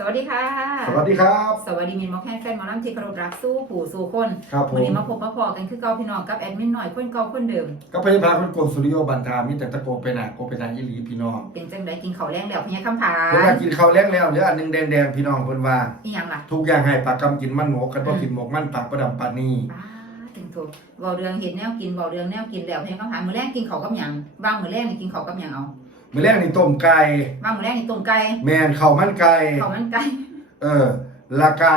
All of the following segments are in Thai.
สวัสดีค่ะ สวัสดีครับ สวัสดีมินหมอแคนแฟนหมอลำที่เคารพรักสู้ผู้สู่คนครับผวันมนี้มาพบมาพอกันคือเก่าพี่น้องกับแอดมินหน่อยคนเก่าคนเดิมก็พยาบาลคุณโกสุริโยบันทามิแต่ตะโกไปหนาโกไปหนายี่หลีพี่น้องเป็นจังไดกินข้าวแรงแล้วพี่ยาคำผาเพิ่นว่ากินข้าวแล้งแล้วเหลืออันหนึงแดงๆพี่น้องเพิ่นว่าอีหยังล่ะทุกอย่างให้ปากกำกินมันหมกกันบ่กินหมกมันตักประดำปานนี้ป้าถึงถูกเบาเรืองเห็ดแนวกินเบาเรืองแนวกินแล้วพี่ยาคำผามื้อแรกกินข้าวกับหยังว่างมื้อแรกนี่กินข้าวกับหยังเอา มื้อแรกนี่ต้มไก่ว่างมื้อแรกนี่ต้มไก่แม่นข้าวมันไก่ข้าวมันไก่เออแล้วก็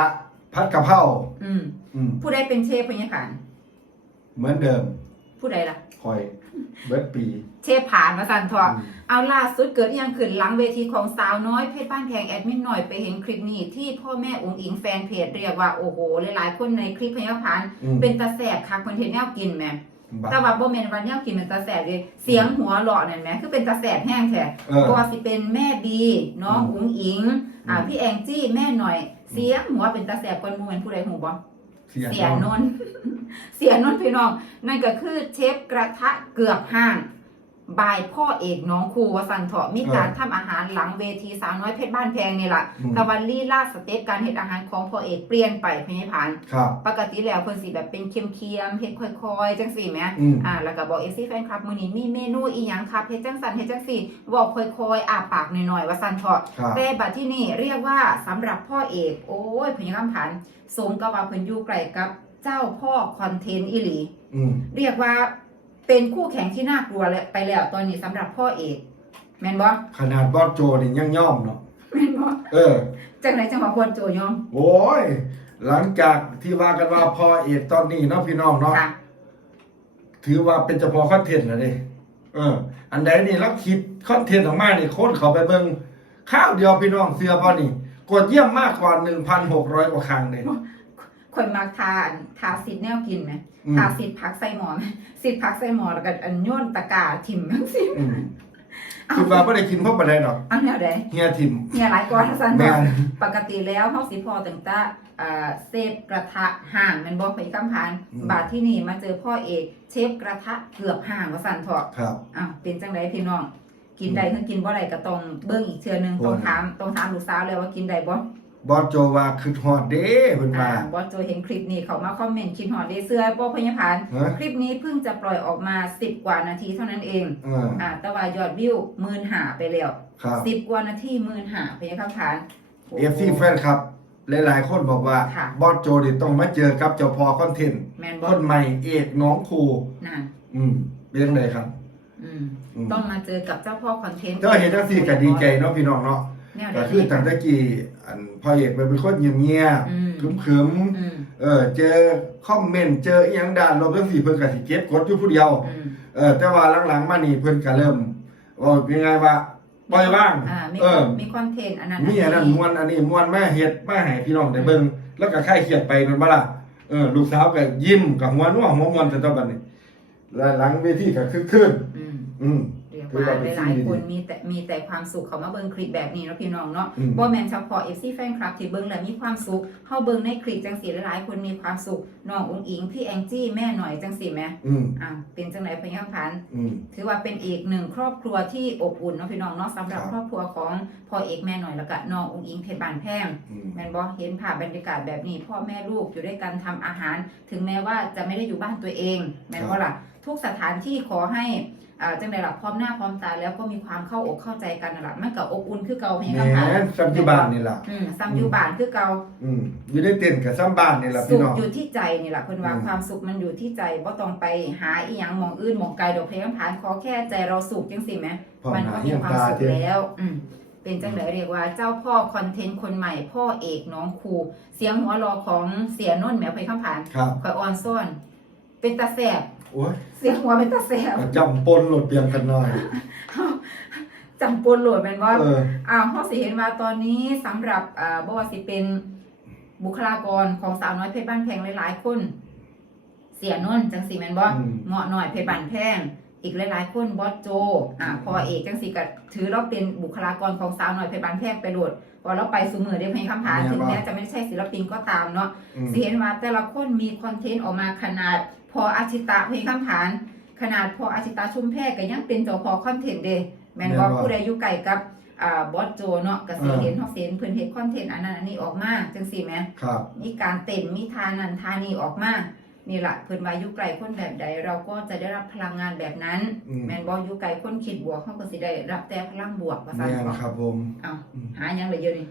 ผัดกะเพราอืมอืมผู้ใดเป็นเชฟพี่ยาขานเหมือนเดิมผู้ใดล่ะ คอยเบิดปี เชฟผ่านมาสั่นทออืมเอาล่าสุดเกิดอหยังขึ้นหลังเวทีของสาวน้อยเพชรบ้านแพงแอดมินหน่อยไปเห็นคลิปนี้ที่พ่อแม่องค์อิงแฟนเพจเรียกว่าโอ้โหหลายๆคนในคลิปพยาพาน อืมเป็นตาแสบคักคนเทนแนวกินแหม่ บัดแต่ว่าบ่แม่นว่าแนวกินเป็นตาแสบเลยเสียงหัวเราะนั่นแหมคือเป็นตาแสบแห้งแท้เออ ก็สิเป็นแม่บีน้องอืมอุ๋งอิงอ่าอืมพี่แองจี้แม่หน่อย เสียงหัวเป็นตาแสบคนหมู่แม่นผู้ใดหูบ่ เสียเสียน้องนนท์ เสียนนท์พี่น้อง นั่นก็คือเชฟกระทะเกือบห้าง บายพ่อเอกน้องครูวสันเถาะมีการทำอาหารหลังเวทีสาวน้อยเพชรบ้านแพงนี่แหละอืม ตะวันลี่ล่าสเต็ปการเฮ็ดอาหารของพ่อเอกเปลี่ยนไปพญพาน ครับ ปกติแล้วเพิ่นสิแบบเป็นเค็มๆเฮ็ดค่อยๆจังซี่แหมอืม อ่าแล้วก็บอกเอซี่แฟนคลับมื้อนี้มีเมนูอีหยังครับเฮ็ดจังซั่นเฮ็ดจังซี่บอกค่อยๆอาปากหน่อยๆว่าซั่นเถาะ ครับ แต่บัดที่นี่เรียกว่าสำหรับพ่อเอก โอ้ยพญาคำผันสมกับว่าเพิ่นอยู่ใกล้กับเจ้าพ่อคอนเทนต์อีหลี อืม เรียกว่า เป็นคู่แข่งที่น่ากลัวแล้วไปแล้วตอนนี้สำหรับพ่อเอกแม่นบ่ขนาดบอสโจนี่ยังย่อมเนาะแม่นบ่เออจังไหนจังหวะควรโจยอมโอ้ย หลังจากที่ว่ากันว่าพอเอกตอนนี้เนาะพี่น้องเนาะค่ะถือว่าเป็นเฉพาะคอนเทนต์แล้วเด้เออ อันใดนี่เราคิดคอนเทนต์ออกมานี่คนเขาไปเบิ่งข้าวเดียวพี่น้องเสื้อพอนี่กดเยี่ยมมากกว่า 1,600 กว่าครั้งเลย คนมักทานทาซิดแนวกินไหมอืมทาซิดพักใส่หมอไหมซิดพักใส่หมอแล้วก็อันโยนตะกร้าถิ่มจังซี่อืมคิดว่าไม่ได้กินเพราะอะไรหรอกเอาแนวใดเฮียทิมเนี่ยหลายกว่าซั่นแม่บ่นปกติแล้วเฮาสิพอตั้งแต่อ่าเซฟกระทะห่างแมันบ่ไปคำพานอืมบาดที่นี่มาเจอพ่อเอกเชฟกระทะเกือบห่างว่าสั่นเถาะครับอ้าวเป็นจังไดพี่น้อง กินได้คือกินบ่ได้ก็ต้องเบิ่งอีกเทื่อหนึงโอ้ยต้องถามต้องถามลูกสาวแล้วว่ากินได้บ่ บอสโจว่าคือฮอดเด้เพิ่นอ่าว่าบ่โจเห็นคลิปนี้เขามาคอมเมนต์คิดฮอดได้เสื้อบ่พยาพานฮะ คลิปนี้เพิ่งจะปล่อยออกมา 10 กว่านาทีเท่านั้นเองเอออ่าแต่ว่ายอดวิว15,000ไปแล้วครับ10กว่านาที15,000พยาคำพานโเอฟซีแฟนครับ หลายๆ คนบอกว่าค่ะ บอสโจนี่ต้องมาเจอกับเจ้าพ่อคอนเทนต์แม่นคบ่นใหม่เอกน้องครูนั่นอืมเป็นจังไดครับอืมอืมต้องมาเจอกับเจ้าพ่อคอนเทนต์ เจ้าเห็นจังซี่ก็ดีใจเนาะพี่น้องเนาะ แนวก็ใดคือตั้งแต่กี้อันพ่อเอกเป็นคนเงียบอืมๆขรึมอืมๆเออเจอคอมเมนต์เจออีหยังด่านลบจังซี่เพิ่นก็สิเก็บกดอยู่ผู้เดียว อืม เออแต่ว่าหลังๆมานี่เพิ่นก็เริ่มว่ายังไงว่าปล่อยว่าง อ่ามีเออมีคอนเทนต์อันนั้นมีอันนั้นมวนอันนี้มวนมาเฮ็ดมาให้พี่น้องได้เบิ่งแล้วก็คลายเครียดไปแมันบ่ล่ะเออลูกสาวก็ยิ้มกับหัวนัวหัวมวนแต่ตอนบัดนี้แล้วหลังเวทีก็คึกคืนอืมอืม เรียกคือว่าว่าเป็นหลายสิ่งดีๆคนมีแต่มีแต่ความสุขเขามาเบิ่งคลิปแบบนี้เนาะพี่น้องเนาะอืมบ่แม่นเฉพาะ FC แฟนคลับที่เบิ่งแล้วมีความสุขเฮาเบิ่งในคลิปจังซี่หลายๆคนมีความสุขน้องอุ๋งอิงพี่แองจี้แม่หน่อยจังซี่แหมอืมอ่าเป็นจังไดพะยะพันธ์อืมถือว่าเป็นอีกหนึ่งครอบครัวที่อบอุ่นเนาะพี่น้องเนาะสำหรับครับครอบครัวของพ่อเอกแม่หน่อยแล้วก็น้องอุ๋งอิงเพชรบานแพงอืมแม่นบอเห็นภาพบรรยากาศแบบนี้ พ่อแม่ลูกอยู่ด้วยกันทำอาหาร ถึงแม้ว่าจะไม่ได้อยู่บ้านตัวเองแม่นบอล่ะทุกสถานที่ขอให้อ่าจังไดล่ะพร้อมหน้าพร้อมตาแล้วก็มีความเข้าอกเข้าใจกันนั่นล่ะมันก็อบอุ่นคือเก่าเพียงแหคำถามมปัจจุบันนี่ล่ะอืมซ้ำอยู่บ้านคือเก่าอืมอยู่ในเต็นท์กับซ้ำบ้านนี่ล่ะสุพี่ขน้องอยู่ที่ใจนี่แหละเพิ่นว่าอืมความสุขมันอยู่ที่ใจบ่ต้องไปหาอีหยังหมองอื่นหมองไกลดอกเพลงผ่านขอแค่ใจเราสุขจังซี่แหมพร้อมมันหน้าก็มีเฮียงความตาสุขเด้อแล้วอืมเป็นจังไดเรียกว่าเจ้าพ่อคอนเทนต์คนใหม่ พ่อเอกน้องครูเสียงหัวเรอของเสียนุ่นแหมไปคำผ่านครับคอยออนซ่อน เป็นตาแสบ โอ้ยเสียงหัวเป็นตาแสบก็จำปนโหลดเตรียมกันหน่อย จำปนโหลดเป็นว่าเอออ้าวเฮาสิเห็นว่าตอนนี้สำหรับอ่าบ่ว่าสิเป็นบุคลากรของสาวน้อยเพชรบ้านแพงหลายๆคน เสียนุ่นจังสีแม่นบ่อืม เหมาะหน่อยเพชรบ้านแพง อีกหลายๆคนบอสโจอ่าพอเอกจังสีก็ถือเราเป็นบุคลากรของสาวหน่อยเพชรบ้านแพงไปโดดพอเราไปสู่มือได้เพลงคำถามแม่นบ่ถึงแม้จะไม่ใช่ศิลปินก็ตามเนาะอืมสิเห็นว่าแต่ละคนมีคอนเทนต์ออกมาขนาด พออาชิตะเพลงคำถามขนาดพออาชิตะชุมแพรก็ยังเป็นเจ้าของคอนเทนต์เด้แม่นบ่ผู้ใดอยู่ไกลกับอ่าบอสโจเนาะก็สิเออเห็นเฮาสิเห็นเพิ่นเฮ็ดคอนเทนต์อันนั้นอันนี้ออกมาจังซี่แหมครับมีการเต้นมีทานันทานีออกมา นี่แหละเพิ่นว่าอยู่ไกลคนแบบใด เราก็จะได้รับพลังงานแบบนั้น อืมแม่นบ่อยู่ไกลคนคิดบวกเขาก็สิได้รับแต่พลังบวกว่าซั่นแม่นบ่ครับผมเอ้าอืมหาหยังเหลยเยอะนี่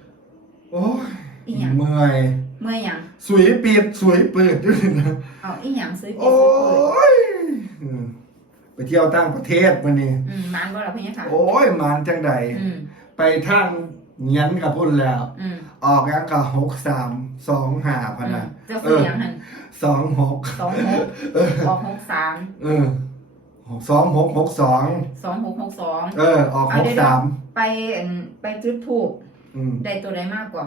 โอ้ยอีหยังเมื่อย เมื่อยหยังสวยปีดสวยเปิดด้วยนะเอาอีหยังซื้อปีโอ้ซื้อเปิดยอืมไปเที่ยวต่างประเทศวันนี้อืมมานบ่ล่ะพี่ค่ะโอ้ยมานจังใดอืมไปทาง เงียนกับพุ่นแล้ว อืมออกยังกับหกสามสองห้าพะอืนะมเจ้าซื้อหยังหั่นสองหก26เออออก63เออสองหกหกสอง2662เออ ออกเอาหกเดี๋ยวสามไปอั่นไปจุดทูปอืมได้ตัวใดมากกว่า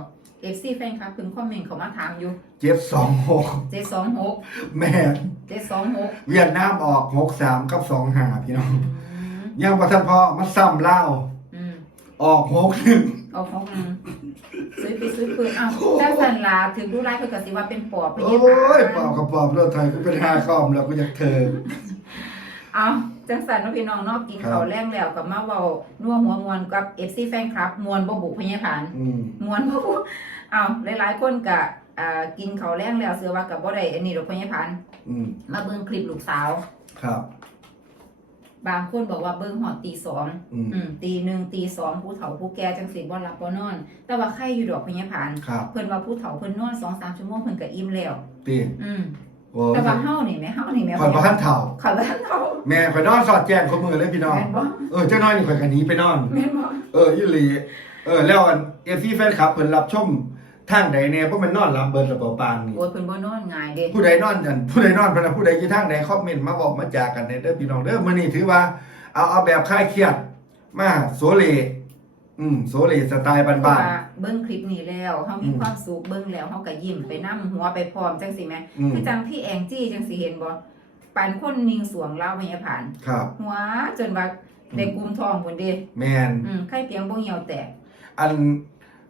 FC แฟนคลับเพิ่นคอมเมนต์เข้ามาถามอยู่เจ็ดสองหก726แม่น726เวียดนามออกหกสามกับสองห้าพี่น้องอืมยังประทันพอมาซ้ำเล่าวอืมออกหกหนึ่ง เอาของอืมซื้อไปซื้อปืนเอาจ้าสันลาถึงดูไลฟ์เพื่อกสิว่าเป็นปอบไปโอ้เยี่ยยปอบกับปอบเลือดไทยก็เป็นห้าข้อมแล้วก็อยากเธอ เอาจังสันเนาะพี่น้องเนอกกินครับข้าวแรงแล้วกับมาเว้านัวหัวมวนกับเอฟซีแฟนคลับ มวนบ่บุพญาผาน อืม มวนบ่บุเอาหลายๆคนก็อ่ากินข้าวแรงแล้วเสือว่ากับบ่ได้อันนี้ดอกพญาผานอืม มาเบิ่งคลิปลูกสาว ครับ บางคนบอกว่าเบิ่งหอดตีสองอืม อืมตีหนึ่งตีสองผู้เฒ่าผู้แก่จังสิบ่หลับบ่นอน แต่ว่าใครอยู่ดอกพญาผาน ครับเพิ่นว่าผู้เฒ่าเพิ่นนอน2-3ชั่วโมงเพิ่นก็อิ่มแล้ว ตีอืมโอ้แต่ว่าเฮานี่แหม่เฮานี่แหม่ข่อยบ่ทันเถ่า ข่อยบ่ทันเฒ่าแม่ข่อยนอนสอดแจ้งข้อมือเลยพี่น้อง แม่นบ่เออเจ้าน้อยนี่ข่อยก็หนีไปนอน แม่นบ่เออยี่หลีเออแล้วอันเอฟซีแฟนคลับเพิ่นรับชม ทางใดแน่เพราะมันนอนรับเบิดระเบิดปานนี่โอ้ยเพิ่นบ่นอนง่ายเด้ผู้ใดนอนกันผู้ใดนอนเพนนะผู้ใดอยู่ทางใดคอมเมนต์มาบอกมาจากันในเด้อพี่น้องเด้อมื้อนี้ถือว่า เอาเอาแบบคลายเครียดมาโซเลอืมโซเลสไตล์เพราะบ้าน ว่าเบิ่งคลิปนี้แล้วเฮามีอืม ความสุขเบิ่งแล้วเฮาก็ยิ้มไปนํหัวไปพร้อมจังซี่แหมๆอืมคือจังพี่แองจี้จังสิเห็นบ่ปานคนนิ่งสวงเล่าไม่ผ่าน ครับ หัวจนว่าได้กุมท้องพุ่นเด้แมนอืมไข้เปียงบ่เหี่ยวแตกอัน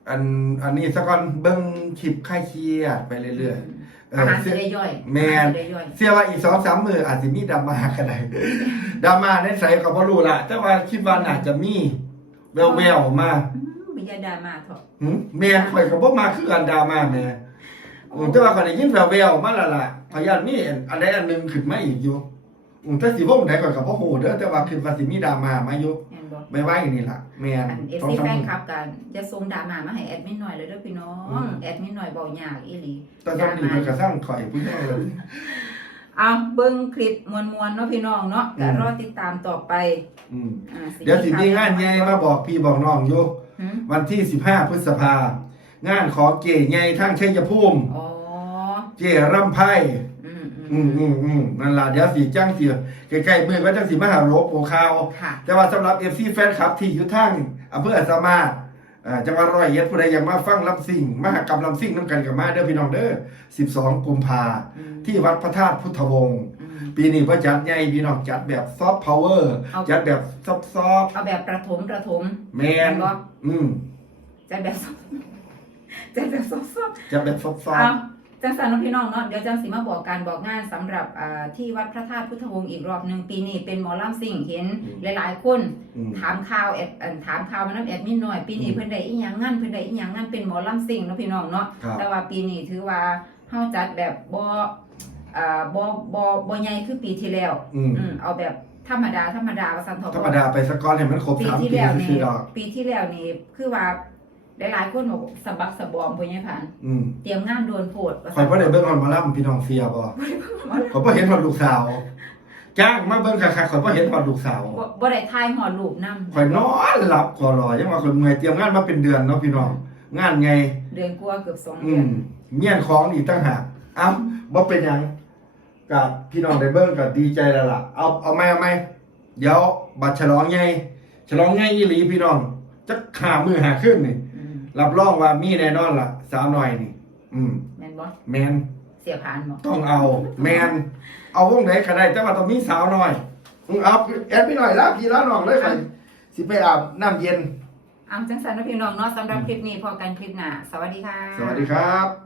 อันอันนี้ซะก่อนเบิ่งคลิปคลายเครียดไปเรื่อยๆเออาอหารเสีสิยได้ย่อยแม่นอาหารสิได้ย่อย เสียว่าอีกสองสามมืออาจสิมีดราม่าก็ได้ดราม่าในใสก็บ่รู้ล่ะ แต่ว่าคิดว่าน่าจะมีแววๆมาอืมบ่อย่าดราม่าเถอะหึแม่นข่อยก็บ่มาคือกันดราม่าแม่อืมแต่ว่าข่อยได้ยินแววๆมาและล่ะพยานมีอันใดอันหนึงขึ้นมาอีกอยู่อืมแต่สิวงไหนข่อยก็บ่ฮู้เด้อแต่ว่าคิดว่าสิมีดราม่ามาอยู่ แม่น บ่ไม่ไหวนี่ล่ะแม่นอันสอง FC สามแฟนมื้อคลับกันจะส่งดราม่ามาให้แอดมินหน่อยเลยเด้อพี่น้ออืงมแอดมินหน่อยเบายากอีหลีแต่ตอนนี้ข่อยก็สร้างข่อยผู้เดียวเลยเอาเบิ่งคลิปมวนๆเนาะพี่น้องเนาะก็อืมรอติดตามต่อไปอืมอ่าเดี๋ยวสิมีงานใหญ่มาบอกพี่บอกน้องอยู่หืมวันที่15พฤษภางานของเก๋ใหญ่ทางชัยภูมิอ๋อเก๋รำไพ่ อืมอืมอืมอืมนั่นล่ะเดี๋ยวสิจ้างสิใกล้ๆมือก็จังสิมาหาโลโปข่าว ค่ะ แต่ว่าสำหรับ FC แฟนคลับที่อยู่ทางอำเภออาสามารถอ่าจังหวัดร้อยเอ็ดผู้ใดอยากมาฟังลำซิ่งมหากรรมลำซิ่งน้ำกันกับมาเด้อพี่น้องเด้อ12 กุมภาอืม ที่วัดพระธาตุพุทธวงศ์อืม ปีนี้พ่อจัดใหญ่พี่น้องจัดแบบซอฟต์พาวเวอร์เอา จัดแบบซอฟซอฟเอาแบบประถมประถมแมนบ่อืมจะแบบจะแบบซอฟจัดแบบซอฟซอๆเอาฟ จังสันเนาะพี่น้องเนาะเดี๋ยวจังสิมาบอกการบอกงานสำหรับอ่าที่วัดพระธาตุพุทธวงศ์อีกรอบหนึ่งปีนี้เป็นหมอลำสิ่งเห็นหลายๆคนอืมถามข่าวแอดอันถามข่าวมาน้ำแอดมินหน่อยปีนี้อืมเพิ่นได้อีหยังงานเพิ่นได้อีหยังงานเป็นหมอลำสิ่งเนาะพี่น้องเนาะครับแต่ว่าปีนี้ถือว่าเฮาจัดแบบบ่อ่าบ่บ่บ่ใหญ่คือปีที่แล้ว อืมอืมเอาแบบธรรมดาธรรมดาว่าซั่นเถอะธรรมดาไปสกอนให้มันครบปีสามที่ปีแล้วนี่คือดอกปีที่แล้วนี่คือว่า หลายๆคนบอกสะบักสะบอมพ่อใหญ่ผ่านอืมเตรียมงานโดนโพดว่าข่อยบ่ได้เบิ่งฮอดหมอลำพี่น้องเสียบ่ข่อยบ่เห็นฮอดลูกสาว จ้างมาเบิ่งคักๆข่อยบ่เห็นฮอดลูกสาวบ่บ่ได้ทายหอดรูปนำข่อยนอนหลับก่อรอยังว่าข่อยเมื่อยเตรียมงานมาเป็นเดือนเนาะพี่น้อง งานไง เดือนกว่าเกือบสองอืเดือนมเมียนของอีกต่างหากเอ้าบ่เป็นหยังกับพี่น้องได้เบิ่งก็ดีใจแล้วล่ะ เอาเอาไหมเอาไหมเดี๋ยวบัตรฉลองใหญ่ฉลองใหญ่อีหลีพี่น้องจักขามือหาขึ้นนี่อืม รับรองว่ามีแน่นอนล่ะ สาวน้อยนี่ อืม แม่นบ่แมนเสียผ่านบ่ต้องเอา แมนเอาวงไหนก็ได้แต่ว่าต้องมีสาวน้อยอืมเอาแอดพี่หน่อยลาพี่ลาน้องเลยค่ะสิไปอาบน้ำเย็น เอาจังซั่นเนาะพี่น้องเนาะสำหรับคลิปนี้พอกันคลิปหน้าสวัสดีค่ะ สวัสดีครับ